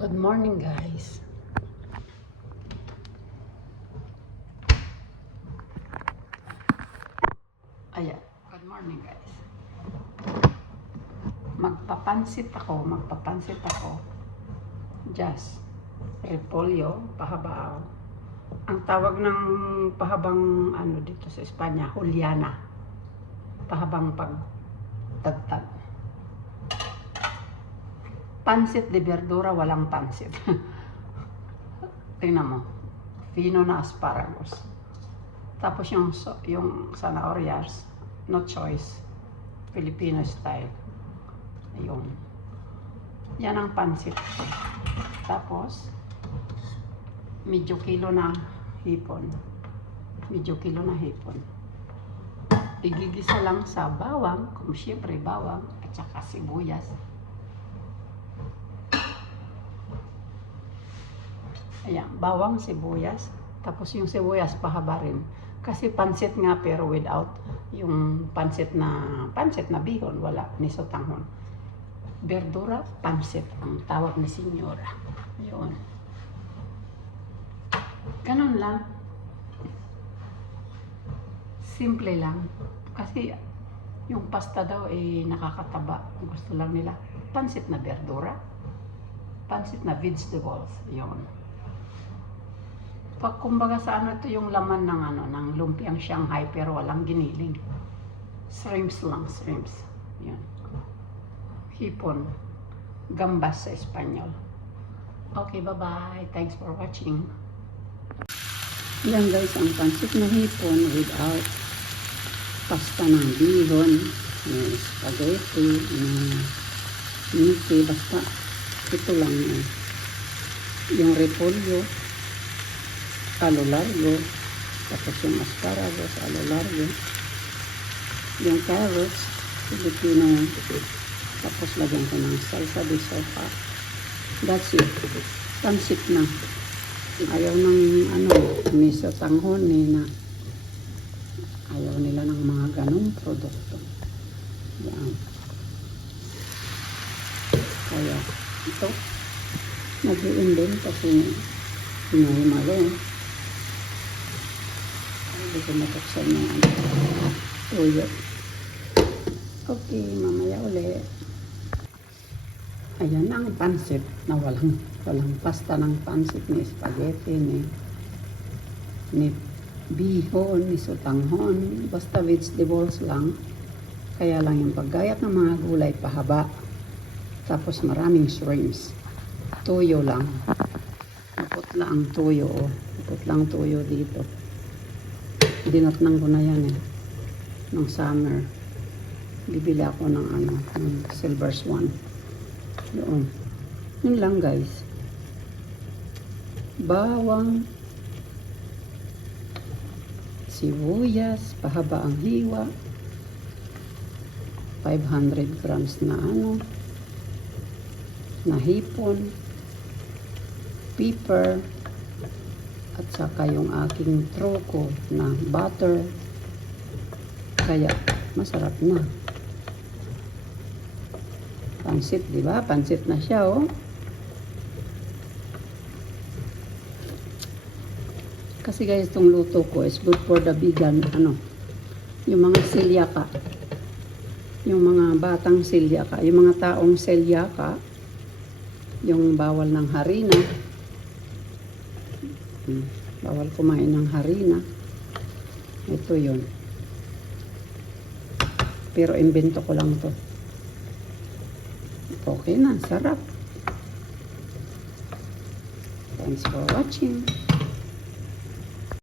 Good morning, guys. Ayan, good morning, guys. Magpapansit ako. Just repolyo, pahabao. Ang tawag ng pahabang ano dito sa Espanya, Juliana. Pahabang pagtagtag. Pansit de verdura, walang pansit. Tingnan mo. Fino na asparagus. Tapos yung zanahorias, no choice. Filipino style. Ayun. Yan ang pansit. Tapos, medyo kilo na hipon. Igigisa lang sa bawang, kung siyempre bawang, at saka sibuyas. Ayan, bawang, sibuyas. Tapos yung sibuyas pahaba rin. Kasi pansit nga pero without yung pansit na bihon, wala ni sotanghon. Verdura, pansit ang tawag ni senyora. Ayun. Ganun lang. Simple lang. Kasi yung pasta daw nakakataba. Gusto lang nila pansit na verdura, pansit na vegetables. Ayun. Pag kumbaga sa ito yung laman ng lumpiang Shanghai pero walang giniling. Shrimps lang, shrimps. Yan. Hipon. Gambas sa Espanyol. Okay, bye-bye. Thanks for watching. Yan guys, ang pansit na hipon without pasta ng bihon, spaghetti, niti, basta ito lang. Yung repolyo, alo largo, tapos yung asparagus, alo largo, yung carrots, Filipino, tapos lagyan ko ng salsa de sopa. That's it. Pansit na. Ayaw ng miso tanghon na ayaw nila ng mga ganong produkto. Yan. Kaya ito, nag-iin din kasi hinahimalo. Hindi ko matuksan yung tuyo. Okay, mamaya ulit. Ayan ang pansit na walang pasta ng pansit, ni spaghetti, ni bihon, ni sotanghon, basta vegetables lang. Kaya lang yung paggayat ng mga gulay pahaba. Tapos maraming shrimps. Tuyo lang. Putla ang tuyo. Putla ang tuyo dito. Dinatnang ko na yan nung summer. Bibili ako ng silver swan. Doon. Yun lang guys. Bawang, sibuyas, pahaba ang hiwa, 500 grams na hipon, pepper, at saka yung aking troko na butter. Kaya masarap na. Pansit, di ba? Pansit na siya, oh. Kasi guys, itong luto ko is good for the vegan, yung mga celiaca. Yung mga batang celiaca, yung mga taong celiaca, yung bawal ng harina. Bawal kumain ng harina. Ito yun. Pero imbento ko lang to. Okay na, sarap. Thanks for watching.